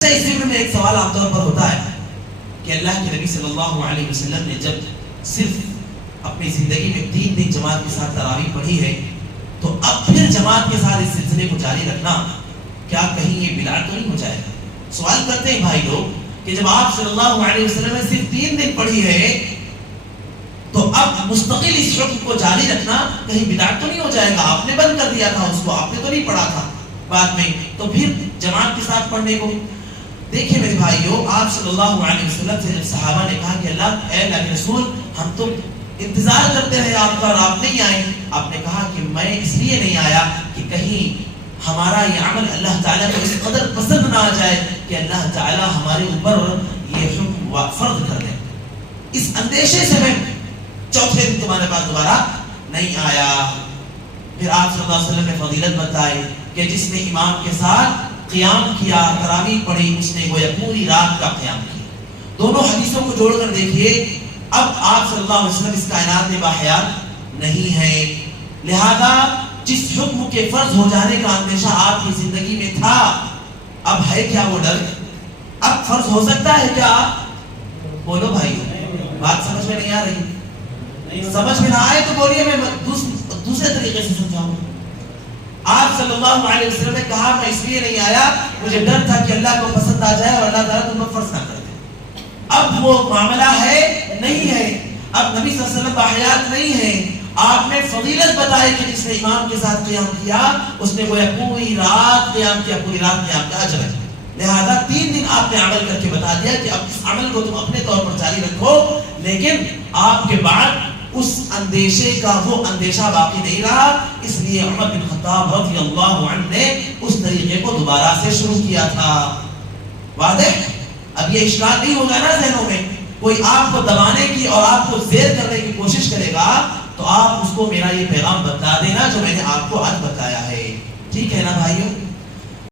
اس ذکر میں ایک سوال عام طور پر ہوتا ہے کہ اللہ کے نبی صلی اللہ علیہ وسلم نے جب صرف اپنی زندگی میں 3 دن جماعت کے ساتھ تراویح پڑھی ہے تو اب پھر جماعت کے ساتھ اس سلسلے کو جاری رکھنا کیا کہیں یہ بدعت تو نہیں ہو جائے گا؟ سوال کرتے ہیں بھائی لوگ کہ جب آپ صلی اللہ علیہ وسلم نے صرف 3 دن پڑھی ہے تو اب مستقل اس حکم کو جاری رکھنا کہیں بدعت تو نہیں ہو جائے گا؟ آپ نے بند کر دیا تھا اس کو، آپ نے تو نہیں پڑھا تھا بعد میں، تو پھر جماعت کے ساتھ پڑھنے کو دیکھیں میرے بھائیو، آپ صلی اللہ علیہ وسلم سے جب صحابہ نے کہا کہ اے اللہ کے رسول ہم تو انتظار کرتے رہے آپ کا اور آپ نہیں آئے، آپ نے کہا کہ میں اس لیے نہیں آیا کہ کہیں ہمارا یہ عمل اللہ تعالیٰ کو اس قدر پسند نہ آ جائے کہ اللہ تعالیٰ ہمارے اوپر یہ حکم فرض کر دے، اس اندیشے سے میں چوتھے دن تمہارے پاس دوبارہ نہیں آیا۔ پھر آپ صلی اللہ علیہ وسلم نے فضیلت بتائی کہ جس نے امام کے ساتھ قیام کیا، تراویح پڑھی، اس نے گویا پوری رات کا قیام کیا۔ دونوں حدیثوں کو جوڑ کر دیکھیے، اب آپ صلی اللہ علیہ وسلم اس کائنات میں باحیات نہیں ہے، لہذا جس حکم کے فرض ہو جانے کا اندیشہ آپ کی زندگی میں تھا، اب ہے کیا وہ ڈر؟ اب فرض ہو سکتا ہے کیا؟ بولو بھائی، بات سمجھ میں نہیں آ رہی؟ سمجھ میں نہ آئے تو بولیے، میں دوسرے طریقے سے سمجھاؤں۔ آپ صلی اللہ علیہ وسلم نے کہا میں اس لیے نہیں آیا، مجھے ڈر تھا کہ اللہ کو پسند آ جائے اور اللہ تعالیٰ تم پر فرض نہ کر دے۔ اب وہ معاملہ ہے نہیں ہے، اب نبی صلی اللہ علیہ وسلم باحیات نہیں ہے، آپ نے فضیلت بتائی کہ جس نے امام کے ساتھ قیام کیا اس نے گویا پوری رات قیام کیا، پوری رات قیام کا اجر ہے، لہذا 3 دن آپ نے عمل کر کے بتا دیا کہ اب اس عمل کو تم اپنے طور پر جاری رکھو، لیکن آپ کے بعد اس اندیشے کا وہ اندیشہ باقی نہیں رہا، اس لیے عمر بن خطاب رضی اللہ عنہ نے اس طریقے کو دوبارہ سے شروع کیا تھا۔ واضح؟ اب یہ اشکال نہیں ہوگا نا ذہنوں میں، کوئی آپ کو دبانے کی اور آپ کو زیر کرنے کی کوشش کرے گا تو آپ اس کو میرا یہ پیغام بتا دینا جو میں نے آپ کو آج بتایا ہے، ٹھیک ہے نا بھائیوں؟